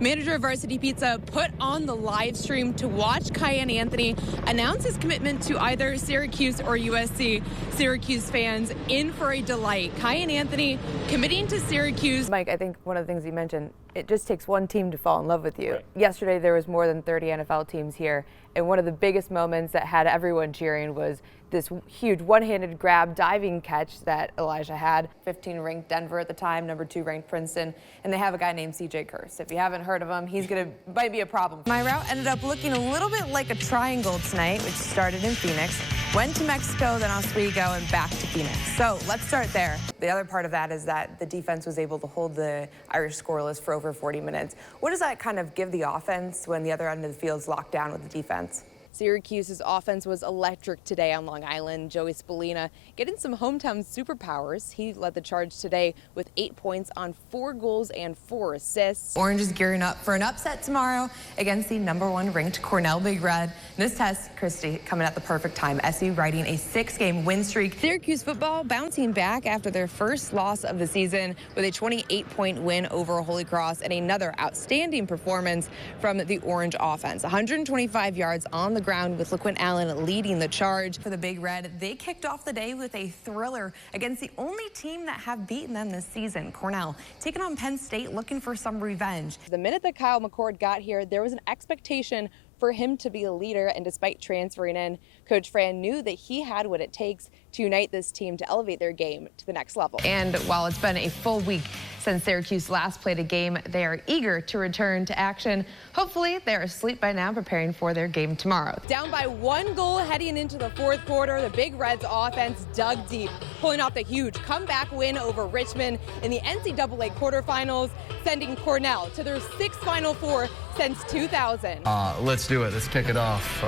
Manager of Varsity Pizza put on the live stream to watch Kyan Anthony announce his commitment to either Syracuse or USC. Syracuse fans in for a delight. Kyan Anthony committing to Syracuse. Mike, I think one of the things you mentioned, it just takes one team to fall in love with you. Right. Yesterday there was more than 30 NFL teams here, and one of the biggest moments that had everyone cheering was this huge one-handed grab diving catch that Elijah had. 15 ranked Denver at the time, number 2 ranked Princeton, and they have a guy named CJ Kurse. If you haven't heard of him, might be a problem. My route ended up looking a little bit like a triangle tonight, which started in Phoenix, went to Mexico, then Oswego, and back to Phoenix. So let's start there. The other part of that is that the defense was able to hold the Irish scoreless for over 40 minutes. What does that kind of give the offense when the other end of the field's locked down with the defense? Syracuse's offense was electric today on Long Island. Joey Spallina getting some hometown superpowers. He led the charge today with 8 points on 4 goals and 4 assists. Orange is gearing up for an upset tomorrow against the number 1 ranked Cornell Big Red. This test, Christy, coming at the perfect time. SU riding a 6-game win streak. Syracuse football bouncing back after their first loss of the season with a 28-point win over Holy Cross and another outstanding performance from the Orange offense. 125 yards on the ground with LaQuint Allen leading the charge. For the Big Red, they kicked off the day with a thriller against the only team that have beaten them this season, Cornell, taking on Penn State looking for some revenge. The minute that Kyle McCord got here, there was an expectation for him to be a leader, and despite transferring in, Coach Fran knew that he had what it takes to unite this team to elevate their game to the next level. And while it's been a full week since Syracuse last played a game, they are eager to return to action. Hopefully, they're asleep by now, preparing for their game tomorrow. Down by 1 goal heading into the 4th quarter, the Big Reds offense dug deep, pulling off the huge comeback win over Richmond in the NCAA quarterfinals, sending Cornell to their 6th Final Four since 2000. Let's do it. Let's kick it off.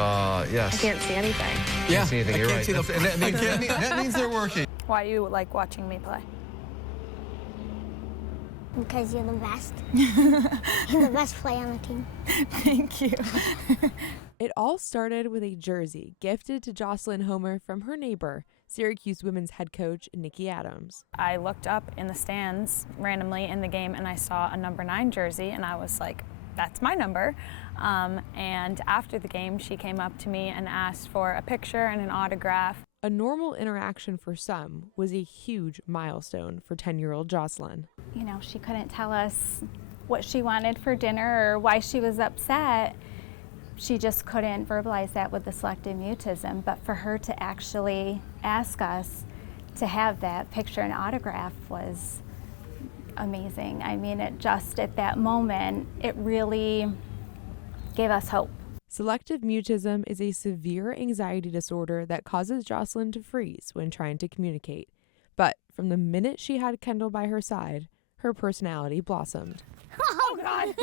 Yes. I can't see anything. Yeah, can't see anything. You're right. See That means they're working. Why do you like watching me play? Because you're the best. You're the best player on the team. Thank you. It all started with a jersey gifted to Jocelyn Homer from her neighbor, Syracuse women's head coach Nikki Adams. I looked up in the stands randomly in the game and I saw a number 9 jersey and I was like, that's my number. And after the game, she came up to me and asked for a picture and an autograph. A normal interaction for some was a huge milestone for 10-year-old Jocelyn. You know, she couldn't tell us what she wanted for dinner or why she was upset. She just couldn't verbalize that with the selective mutism. But for her to actually ask us to have that picture and autograph was amazing. I mean, it just at that moment, it really gave us hope. Selective mutism is a severe anxiety disorder that causes Jocelyn to freeze when trying to communicate. But from the minute she had Kendall by her side, her personality blossomed. Oh, God.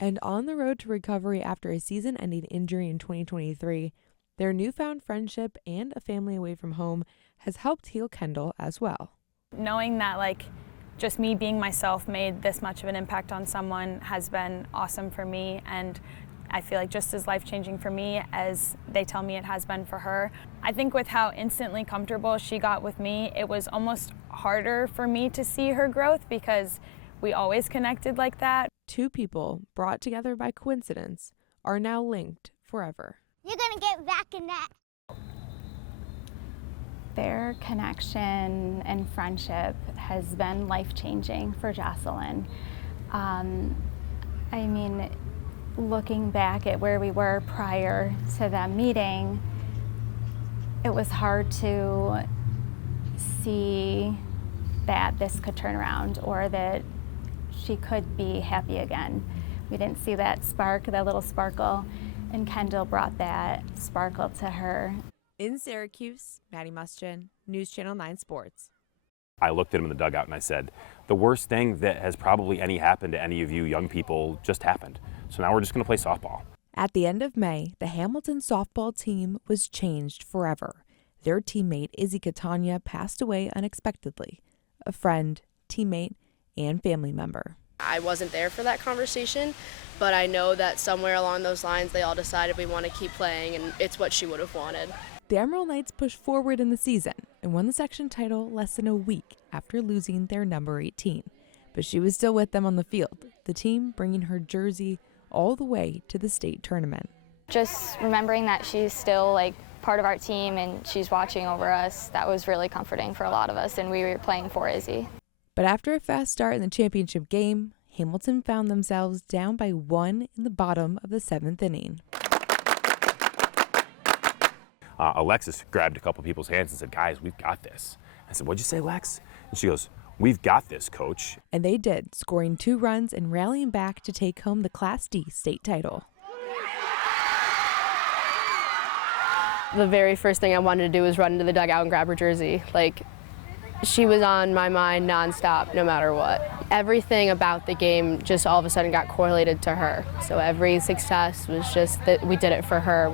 And on the road to recovery after a season-ending injury in 2023, their newfound friendship and a family away from home has helped heal Kendall as well. Knowing that just me being myself made this much of an impact on someone has been awesome for me, and I feel like just as life-changing for me as they tell me it has been for her. I think with how instantly comfortable she got with me, it was almost harder for me to see her growth because we always connected like that. 2 people brought together by coincidence are now linked forever. You're going to get back in that. Their connection and friendship has been life-changing for Jocelyn. I mean, looking back at where we were prior to them meeting, it was hard to see that this could turn around or that she could be happy again. We didn't see that spark, that little sparkle, and Kendall brought that sparkle to her. In Syracuse, Maddie Mustion, NewsChannel 9 Sports. I looked at him in the dugout and I said, the worst thing that has probably happened to any of you young people just happened. So now we're just going to play softball. At the end of May, the Hamilton softball team was changed forever. Their teammate, Izzy Catania, passed away unexpectedly. A friend, teammate, and family member. I wasn't there for that conversation, but I know that somewhere along those lines they all decided we want to keep playing, and it's what she would have wanted. The Emerald Knights pushed forward in the season and won the section title less than a week after losing their number 18. But she was still with them on the field, the team bringing her jersey all the way to the state tournament. Just remembering that she's still like part of our team and she's watching over us, that was really comforting for a lot of us, and we were playing for Izzy. But after a fast start in the championship game, Hamilton found themselves down by 1 in the bottom of the 7th inning. Alexis grabbed a couple people's hands and said, "Guys, we've got this." I said, "What'd you say, Lex?" And she goes, "We've got this, coach." And they did, scoring 2 runs and rallying back to take home the Class D state title. The very first thing I wanted to do was run into the dugout and grab her jersey. Like, she was on my mind nonstop, no matter what. Everything about the game just all of a sudden got correlated to her. So every success was just that we did it for her.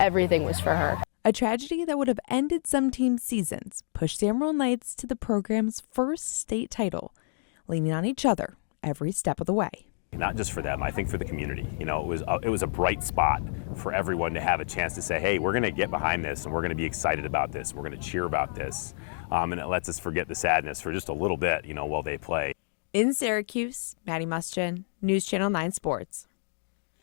Everything was for her. A tragedy that would have ended some teams' seasons pushed the Emerald Knights to the program's first state title, leaning on each other every step of the way. Not just for them, I think for the community. You know, it was a bright spot for everyone to have a chance to say, hey, we're going to get behind this and we're going to be excited about this. We're going to cheer about this. And it lets us forget the sadness for just a little bit, you know, while they play. In Syracuse, Maddie Mustion, News Channel 9 Sports.